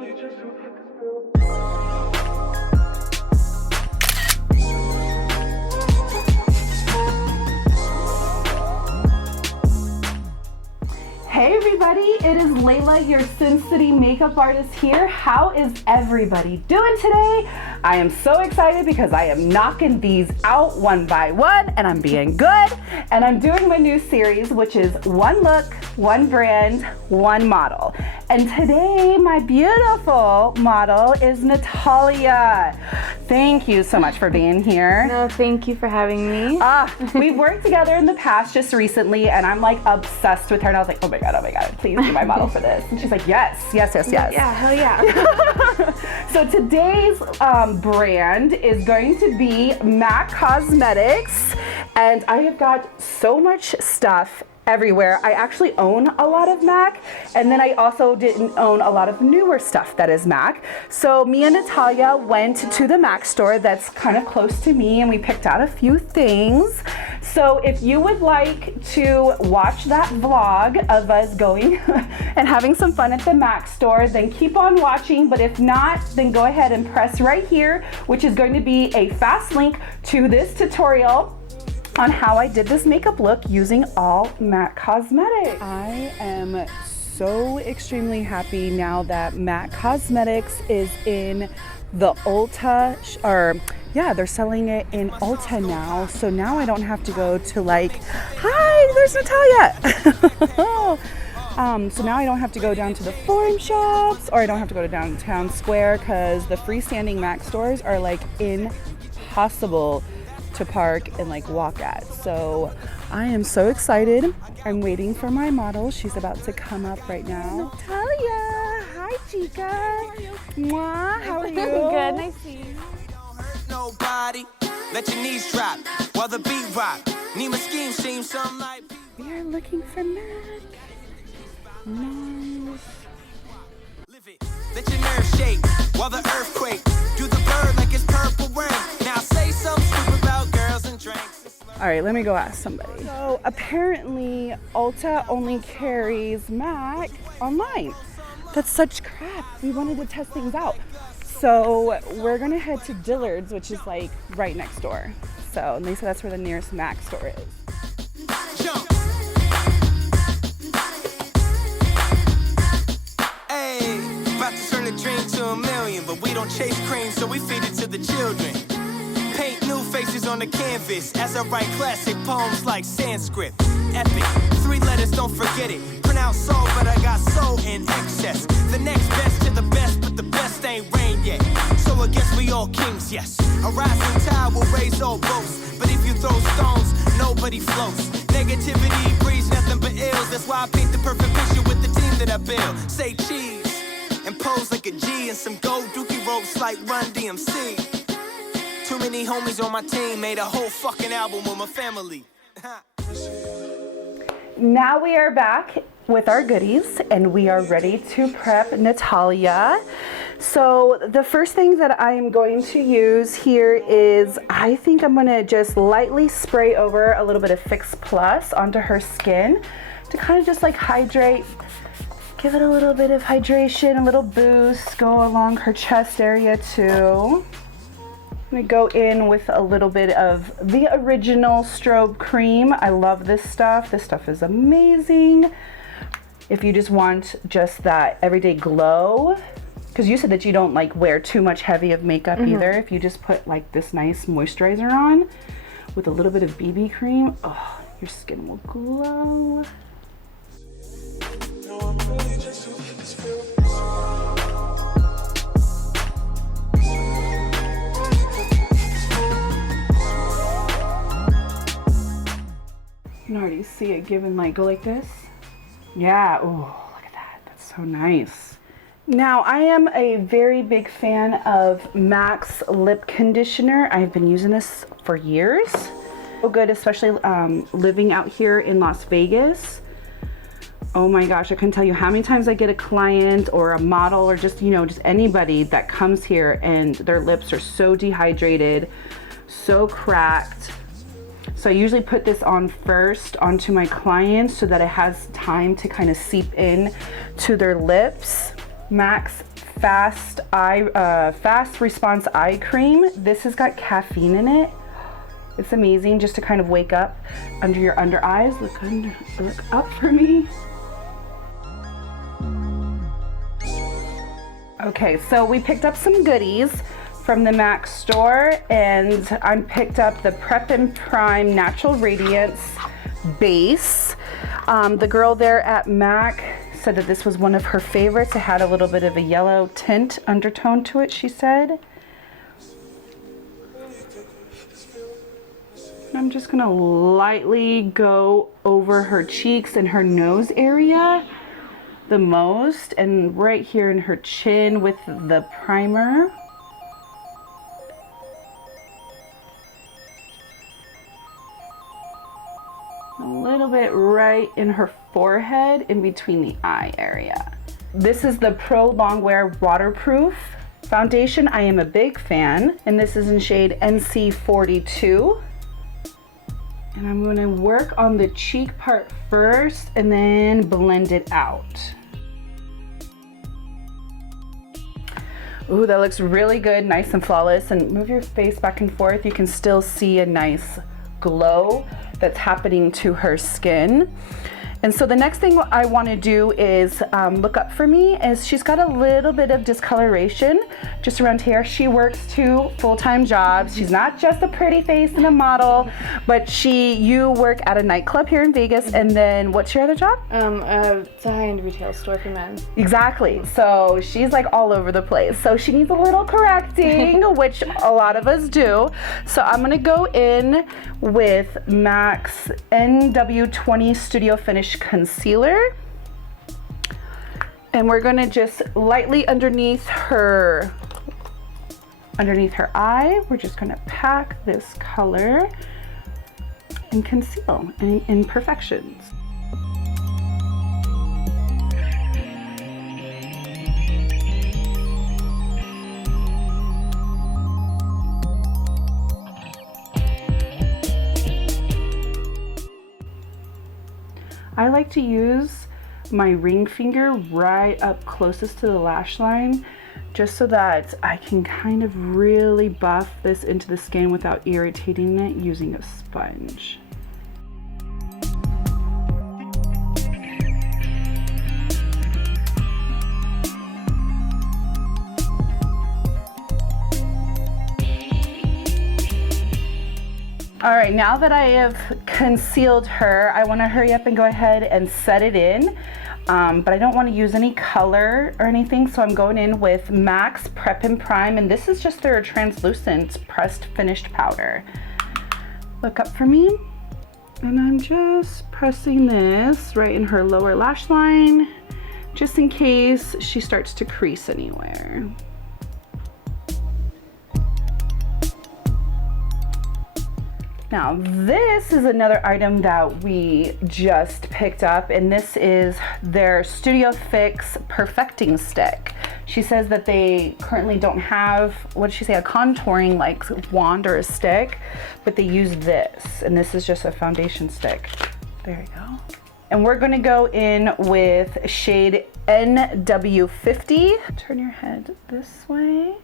Hey everybody, it is Layla, your Sin City makeup artist here. How is everybody doing today? I am so excited because I am knocking these out one by one and I'm being good. And I'm doing my new series, which is one look, one brand, one model. And today my beautiful model is Natalia. Thank you so much for being here. No, thank you for having me. We've worked together in the past just recently and I'm like obsessed with her and I was like, oh my god, please be my model for this. And she's like, yes. Yeah, hell yeah. So today's brand is going to be MAC Cosmetics, and I have got so much stuff everywhere. I actually own a lot of MAC, and then I also didn't own a lot of newer stuff that is MAC. So me and Natalia went to the MAC store that's kind of close to me and we picked out a few things. So if you would like to watch that vlog of us going and having some fun at the MAC store, then keep on watching. But if not, then go ahead and press right here, which is going to be a fast link to this tutorial on how I did this makeup look using all MAC Cosmetics. I am so extremely happy now that MAC Cosmetics is in the Ulta, they're selling it in Ulta now. So now I don't have to go to like, hi, there's Natalia. So now I don't have to go down to the forum shops, or I don't have to go to downtown square, because the freestanding MAC stores are like impossible to park and like walk at. So I am so excited. I'm waiting for my model. She's about to come up right now. Natalia, hi chica. Mwah, how are you? Good, nice to see you. Nobody, let your knees drop while the beat rock. Need my scheme seem something like. We are looking for MAC. Nice. Live it, let your nerves shake while the earthquake. Do the bird like it's purple rain. Now say something stupid about girls and drinks. All right, let me go ask somebody. So apparently Ulta only carries MAC online. That's such crap. We wanted to test things out. So we're gonna head to Dillard's, which is like right next door. So, and they said that's where the nearest MAC store is. Jump. Hey, about to turn a dream to a million, but we don't chase cream, so we feed it to the children. Paint new faces on the canvas as I write classic poems like Sanskrit. Epic, 3 letters, don't forget it. Pronounce soul, but I got soul in excess. The next best to the best, but the best ain't rain yet. So I guess we all kings, yes. A rising tide will raise all boats, but if you throw stones, nobody floats. Negativity breeds nothing but ills. That's why I paint the perfect picture with the team that I build. Say cheese and pose like a G and some gold dookie ropes like Run DMC. Too many homies on my team, made a whole fucking album with my family. Now we are back with our goodies and we are ready to prep Natalia. So the first thing that I am going to use here is, I think I'm gonna just lightly spray over a little bit of Fix Plus onto her skin to kind of just like hydrate, give it a little bit of hydration, a little boost, go along her chest area too. I'm gonna go in with a little bit of the original strobe cream. I love this stuff. This stuff is amazing. If you just want just that everyday glow, because you said that you don't like wear too much heavy of makeup either. If you just put like this nice moisturizer on with a little bit of BB cream, oh, your skin will glow. You can already see it giving like, go like this. Yeah, oh, look at that, that's so nice. Now, I am a very big fan of MAC's lip conditioner. I've been using this for years. So good, especially living out here in Las Vegas. Oh my gosh, I couldn't tell you how many times I get a client or a model or just, you know, just anybody that comes here and their lips are so dehydrated, so cracked. So I usually put this on first onto my clients so that it has time to kind of seep in to their lips. MAC's fast response eye cream. This has got caffeine in it. It's amazing just to kind of wake up under your under eyes. Look up for me. Okay, so we picked up some goodies from the MAC store, and I picked up the Prep and Prime Natural Radiance base. The girl there at MAC said that this was one of her favorites. It had a little bit of a yellow tint undertone to it, she said. I'm just gonna lightly go over her cheeks and her nose area the most, and right here in her chin with the primer. A little bit right in her forehead in between the eye area. This is the Pro Longwear Waterproof Foundation. I am a big fan, and this is in shade NC42. And I'm gonna work on the cheek part first and then blend it out. Ooh, that looks really good, nice and flawless. And move your face back and forth. You can still see a nice glow that's happening to her skin. And so the next thing I want to do is look up for me, is she's got a little bit of discoloration just around here. She works 2 full-time jobs. She's not just a pretty face and a model, but you work at a nightclub here in Vegas, and then what's your other job? It's a high-end retail store for men. Exactly. So she's like all over the place. So she needs a little correcting, which a lot of us do. So I'm gonna go in with MAC's NW20 Studio Finish Concealer, and we're gonna just lightly underneath her eye, we're just gonna pack this color and conceal any imperfections. I like to use my ring finger right up closest to the lash line, just so that I can kind of really buff this into the skin without irritating it using a sponge. All right, now that I have concealed her, I want to hurry up and go ahead and set it in, but I don't want to use any color or anything, so I'm going in with MAC's Prep and Prime, and this is just their translucent pressed finished powder. Look up for me, and I'm just pressing this right in her lower lash line, just in case she starts to crease anywhere. Now, this is another item that we just picked up, and this is their Studio Fix Perfecting Stick. She says that they currently don't have, what did she say, a contouring like wand or a stick, but they use this, and this is just a foundation stick. There you go. And we're gonna go in with shade NW50. Turn your head this way.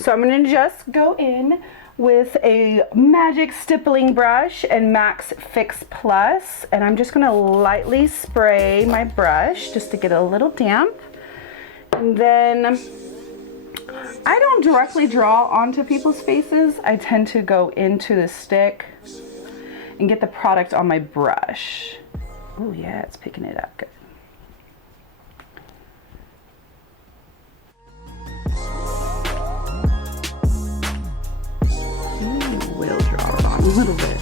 So I'm gonna just go in with a magic stippling brush and MAC's Fix Plus, and I'm just gonna lightly spray my brush just to get a little damp. And then I don't directly draw onto people's faces. I tend to go into the stick and get the product on my brush. Oh yeah, it's picking it up good. Will draw it on a little bit.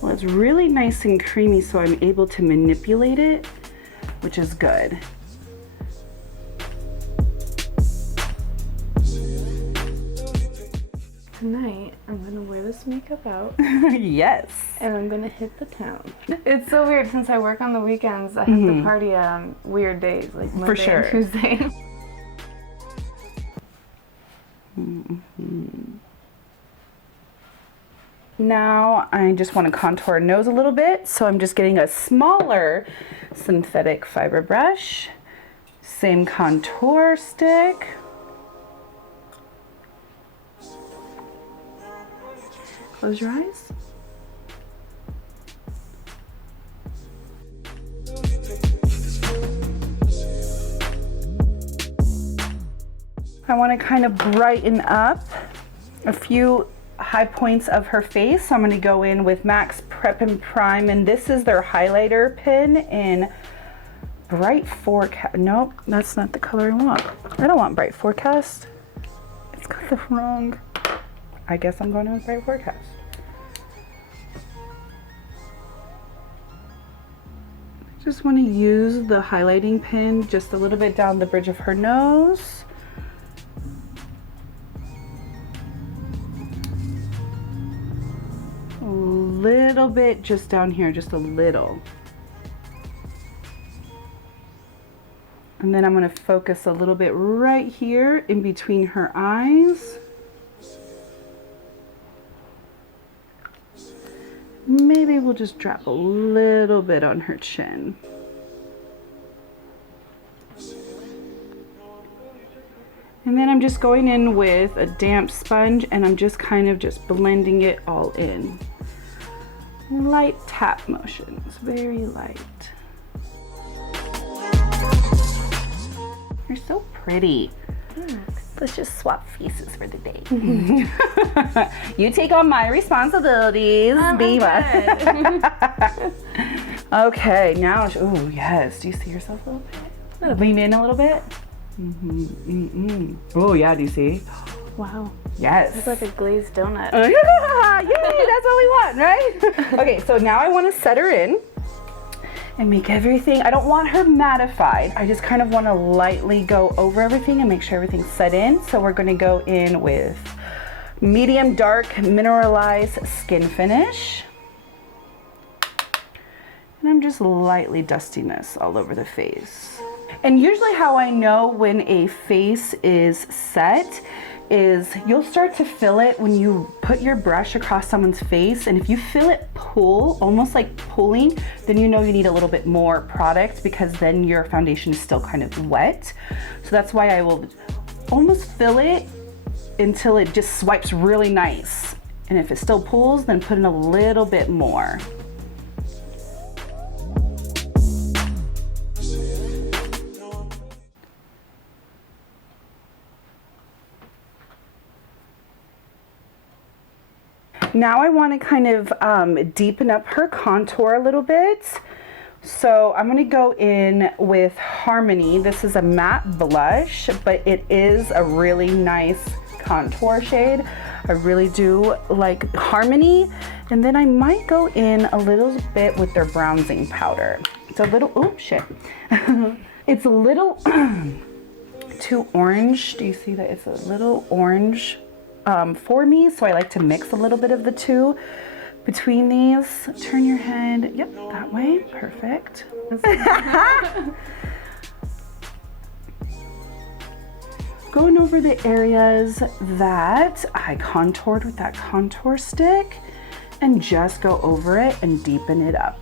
Well, it's really nice and creamy, so I'm able to manipulate it, which is good. Tonight, I'm gonna wear this makeup out. Yes. And I'm gonna hit the town. It's so weird, since I work on the weekends, I have to party on weird days, like Monday and Tuesday. Now I just want to contour her nose a little bit, so I'm just getting a smaller synthetic fiber brush. Same contour stick. Close your eyes. I want to kind of brighten up a few high points of her face. So I'm going to go in with MAC's Prep and Prime, and this is their highlighter pen in Bright Forecast. Nope, that's not the color I want. I don't want Bright Forecast. It's got the wrong. I guess I'm going with Bright Forecast. I just want to use the highlighting pen just a little bit down the bridge of her nose. Little bit just down here, just a little. And then I'm going to focus a little bit right here in between her eyes. Maybe we'll just drop a little bit on her chin. And then I'm just going in with a damp sponge and I'm just kind of just blending it all in. Light tap motions, very light. You're so pretty. Let's just swap faces for the day. You take on my responsibilities, Diva. Okay, now, oh yes, do you see yourself a little bit? Lean in a little bit. Oh yeah, do you see? Wow. Yes. It's like a glazed donut. Yay, that's what we want, right? Okay, so now I want to set her in and make everything, I don't want her mattified. I just kind of want to lightly go over everything and make sure everything's set in. So we're going to go in with medium dark mineralized Skinfinish. And I'm just lightly dusting this all over the face. And usually how I know when a face is set is you'll start to feel it when you put your brush across someone's face, and if you feel it pull, almost like pulling, then you know you need a little bit more product because then your foundation is still kind of wet. So that's why I will almost fill it until it just swipes really nice. And if it still pulls, then put in a little bit more. Now I want to kind of deepen up her contour a little bit. So I'm going to go in with Harmony. This is a matte blush, but it is a really nice contour shade. I really do like Harmony. And then I might go in a little bit with their bronzing powder. It's a little, oh shit. It's a little too orange. Do you see that? It's a little orange for me, so I like to mix a little bit of the two between these. Turn your head, yep, that way, perfect. Going over the areas that I contoured with that contour stick and just go over it and deepen it up.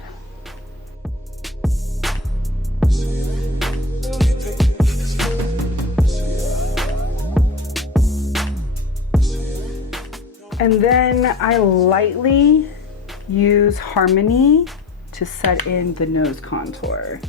And then I lightly use Harmony to set in the nose contour.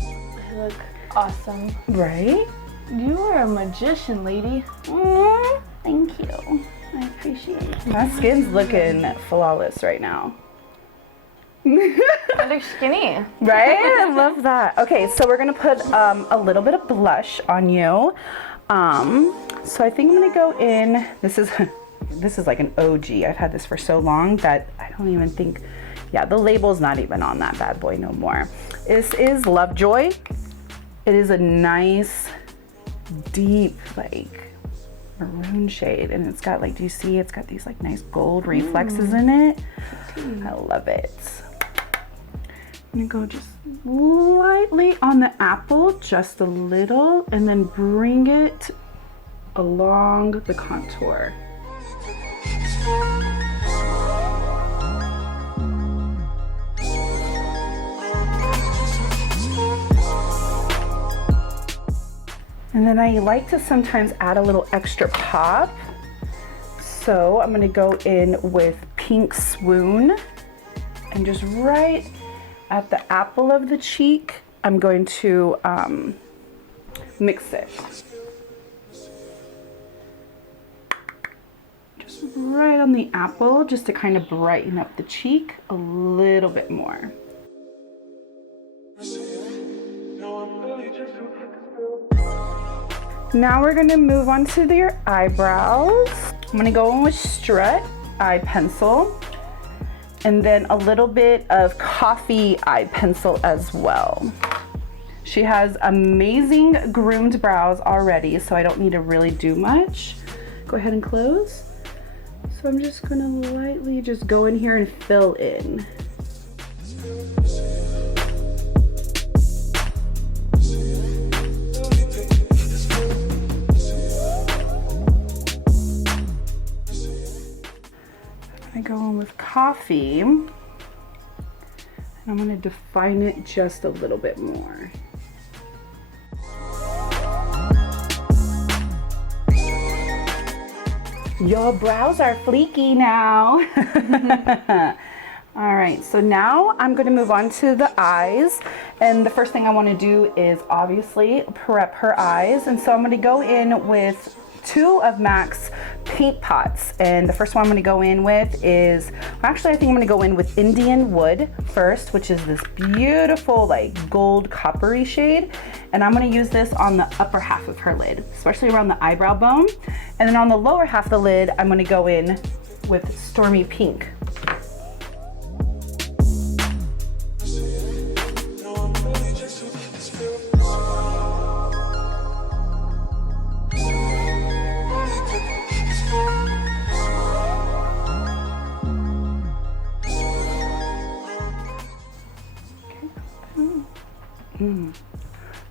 You look awesome. Right? You are a magician, lady. Aww, thank you. I appreciate it. My skin's looking flawless right now. I look skinny. Right? I love that. Okay, so we're gonna put a little bit of blush on you. So I think I'm gonna go in, this is like an OG. I've had this for so long that I don't even think, yeah, the label's not even on that bad boy no more. This is Lovejoy. It is a nice, deep, like maroon shade, and it's got like, do you see, it's got these like nice gold reflexes in it. I love it. I'm gonna go just lightly on the apple, just a little, and then bring it along the contour. And then I like to sometimes add a little extra pop. So I'm gonna go in with Pink Swoon and just right at the apple of the cheek, I'm going to mix it. Just right on the apple, just to kind of brighten up the cheek a little bit more. Now we're gonna move on to your eyebrows. I'm gonna go in with Strut eye pencil and then a little bit of coffee eye pencil as well. She has amazing groomed brows already, so I don't need to really do much. Go ahead and close. So I'm just gonna lightly just go in here and fill in. I go in with coffee, and I'm gonna define it just a little bit more. Your brows are fleeky now. All right, so now I'm gonna move on to the eyes. And the first thing I wanna do is obviously prep her eyes. And so I'm gonna go in with 2 of MAC's paint pots. And the first one I'm gonna go in with is, actually I think I'm gonna go in with Indian Wood first, which is this beautiful like gold coppery shade. And I'm gonna use this on the upper half of her lid, especially around the eyebrow bone. And then on the lower half of the lid, I'm gonna go in with Stormy Pink.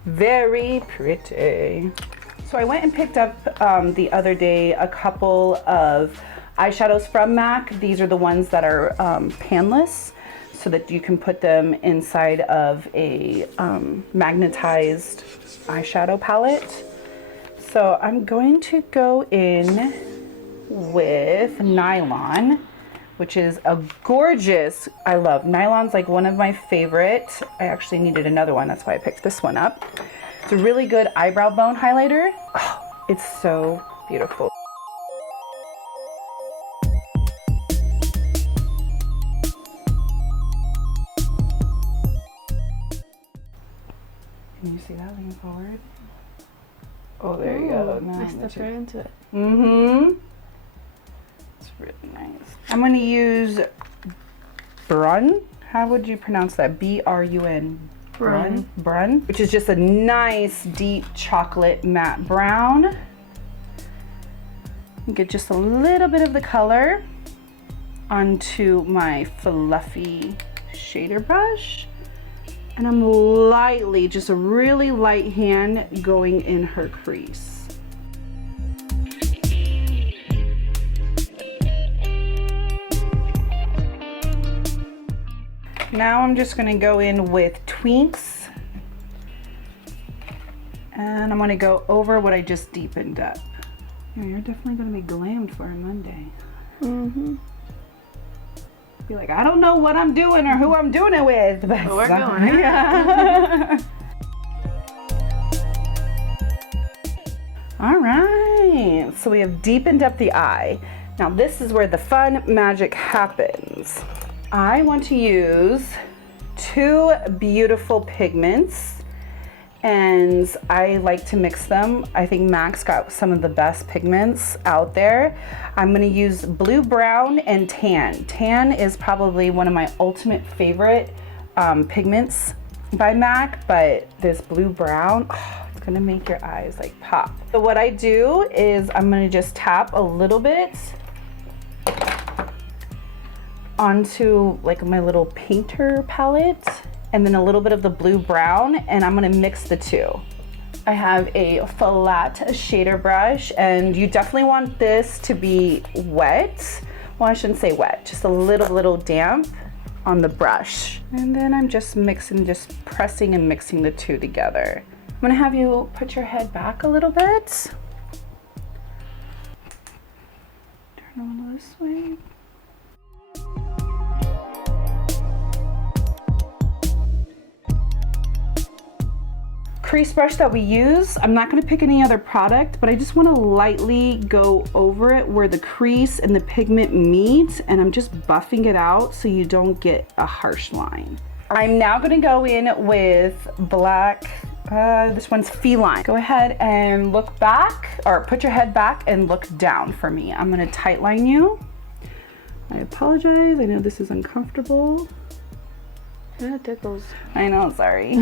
Very pretty. So I went and picked up the other day a couple of eyeshadows from MAC. These are the ones that are panless, so that you can put them inside of a magnetized eyeshadow palette. So I'm going to go in with Nylon, which is a gorgeous, I love nylon's like one of my favorite. I actually needed another one, that's why I picked this one up. It's a really good eyebrow bone highlighter. Oh, it's so beautiful. Can you see that lean forward? Oh, there you go. No, I stepped right into it. Mm-hmm. It's really nice. I'm gonna use Brun. How would you pronounce that? B-R-U-N. Brun. Brun, which is just a nice deep chocolate matte brown. Get just a little bit of the color onto my fluffy shader brush. And I'm lightly, just a really light hand going in her crease. Now I'm just gonna go in with Twinks. And I'm gonna go over what I just deepened up. Yeah, you're definitely gonna be glammed for a Monday. Mm-hmm. Be like, I don't know what I'm doing or who I'm doing it with, but we're going. Yeah. All right, so we have deepened up the eye. Now this is where the fun magic happens. I want to use 2 beautiful pigments, and I like to mix them. I think MAC's got some of the best pigments out there. I'm gonna use blue, brown, and tan. Tan is probably one of my ultimate favorite pigments by MAC, but this blue brown, oh, it's gonna make your eyes like pop. So what I do is I'm gonna just tap a little bit onto like my little painter palette, and then a little bit of the blue brown, and I'm gonna mix the two. I have a flat shader brush, and you definitely want this to be wet. Well, I shouldn't say wet, just a little damp on the brush. And then I'm just mixing, just pressing and mixing the two together. I'm gonna have you put your head back a little bit. Turn a little this way. Crease brush that we use, I'm not gonna pick any other product, but I just wanna lightly go over it where the crease and the pigment meet, and I'm just buffing it out so you don't get a harsh line. I'm now gonna go in with black, this one's Feline. Go ahead and look back, or put your head back and look down for me. I'm gonna tightline you. I apologize, I know this is uncomfortable. Yeah, it tickles. I know, sorry.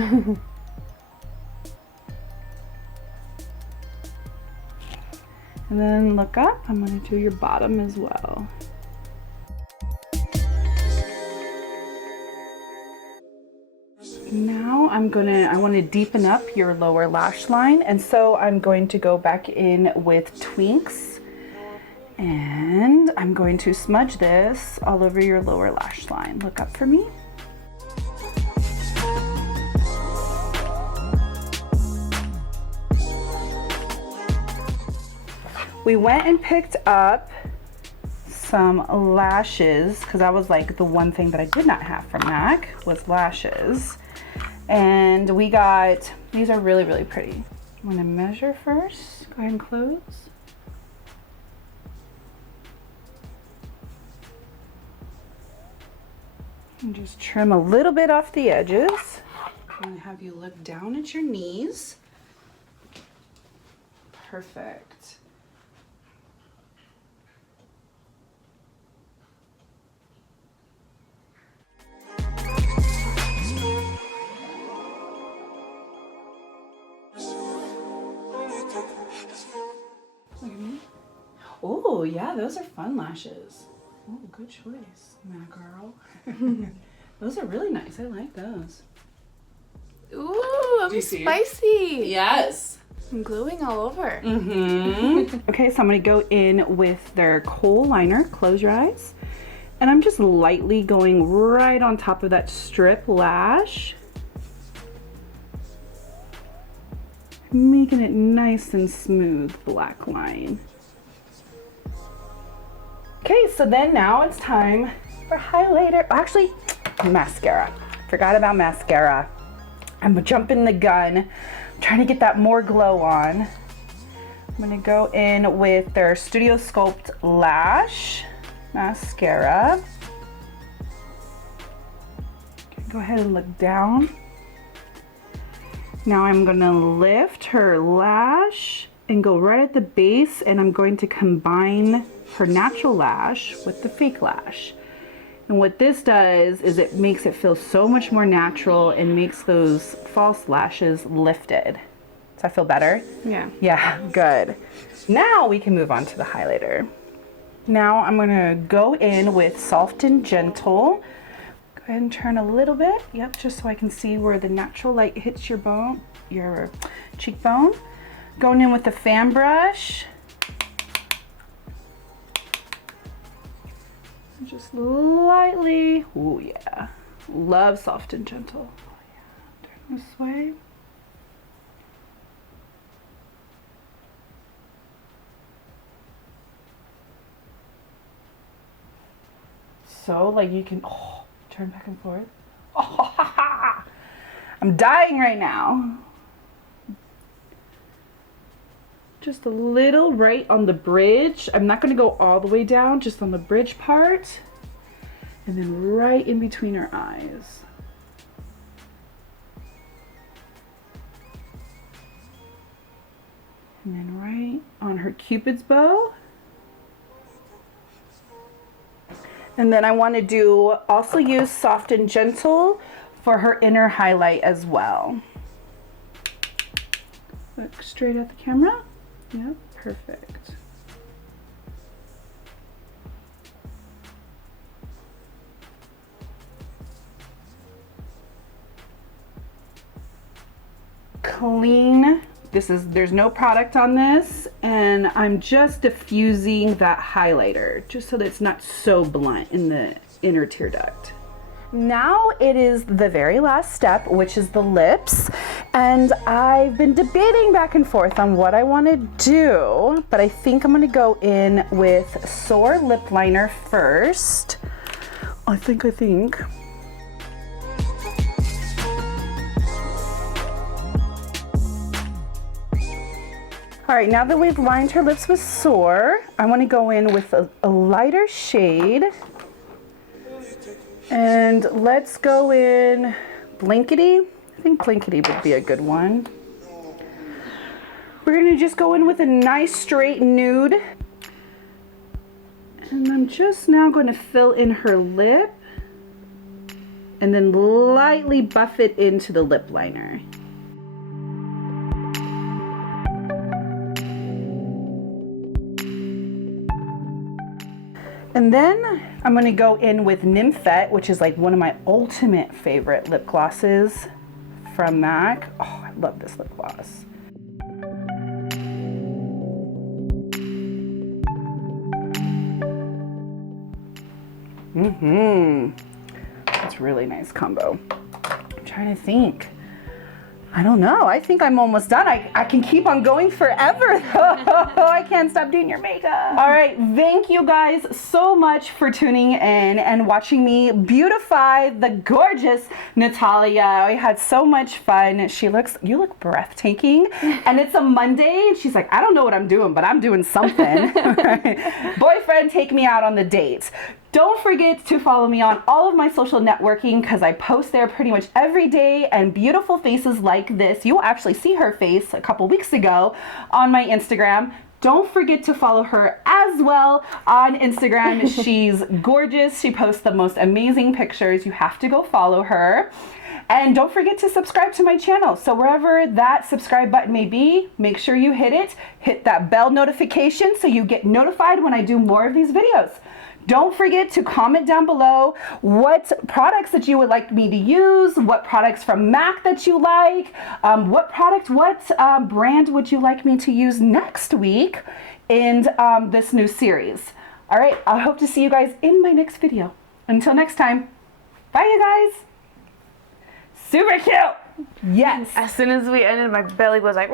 And then look up, I'm gonna do your bottom as well. Now I want to deepen up your lower lash line, and so I'm going to go back in with Twinks, and I'm going to smudge this all over your lower lash line. Look up for me. We went and picked up some lashes, because that was like the one thing that I did not have from MAC was lashes. And we got, these are really pretty. I'm gonna measure first. Go ahead and close. And just trim a little bit off the edges. I'm gonna have you look down at your knees. Perfect. Oh, yeah, those are fun lashes. Oh, good choice, MAC girl. Those are really nice. I like those. Ooh, I'm spicy. Yes. I'm glowing all over. Okay, so I'm gonna go in with their kohl liner. Close your eyes. And I'm just lightly going right on top of that strip lash. Making it nice and smooth black line. Okay, so then now it's time for highlighter. Actually, mascara. Forgot about mascara. I'm jumping the gun. I'm trying to get that more glow on. I'm gonna go in with their Studio Sculpt Lash mascara. Go ahead and look down. Now I'm gonna lift her lash and go right at the base, and I'm going to combine her natural lash with the fake lash. And what this does is it makes it feel so much more natural and makes those false lashes lifted. Does that feel better? Yeah. Yeah, good. Now we can move on to the highlighter. Now I'm gonna go in with Soft and Gentle. Go ahead and turn a little bit. Yep, just so I can see where the natural light hits your bone, your cheekbone. Going in with the fan brush. Just lightly, oh yeah, love Soft and Gentle. Oh yeah, turn this way. So like you can, turn back and forth. Oh, I'm dying right now. Just a little right on the bridge. I'm not gonna go all the way down, just on the bridge part. And then right in between her eyes. And then right on her Cupid's bow. And then I wanna also use Soft and Gentle for her inner highlight as well. Look straight at the camera. Yep, perfect. clean. There's no product on this, and I'm just diffusing that highlighter just so that it's not so blunt in the inner tear duct. Now it is the very last step, which is the lips, and I've been debating back and forth on what I want to do, but I think I'm going to go in with Soar lip liner first. I think. All right, now that we've lined her lips with Soar, I want to go in with a lighter shade. And let's go in Blinkety. I think Blinkety would be a good one. We're gonna just go in with a nice straight nude. And I'm just now going to fill in her lip and then lightly buff it into the lip liner. And then I'm going to go in with Nymphette, which is like one of my ultimate favorite lip glosses from MAC. Oh, I love this lip gloss. That's a really nice combo. I'm trying to think. I don't know. I think I'm almost done. I can keep on going forever though. I can't stop doing your makeup. All right. Thank you guys so much for tuning in and watching me beautify the gorgeous Natalia. I had so much fun. You look breathtaking. And it's a Monday and she's like, I don't know what I'm doing, but I'm doing something. Boyfriend, take me out on the date. Don't forget to follow me on all of my social networking because I post there pretty much every day, and beautiful faces like this. You will actually see her face a couple weeks ago on my Instagram. Don't forget to follow her as well on Instagram. She's gorgeous. She posts the most amazing pictures. You have to go follow her. And don't forget to subscribe to my channel. So wherever that subscribe button may be, make sure you hit it. Hit that bell notification so you get notified when I do more of these videos. Don't forget to comment down below what products that you would like me to use, what products from MAC that you like, what brand would you like me to use next week in this new series. All right, I hope to see you guys in my next video. Until next time, bye you guys. Super cute. Yes. As soon as we ended, my belly was like,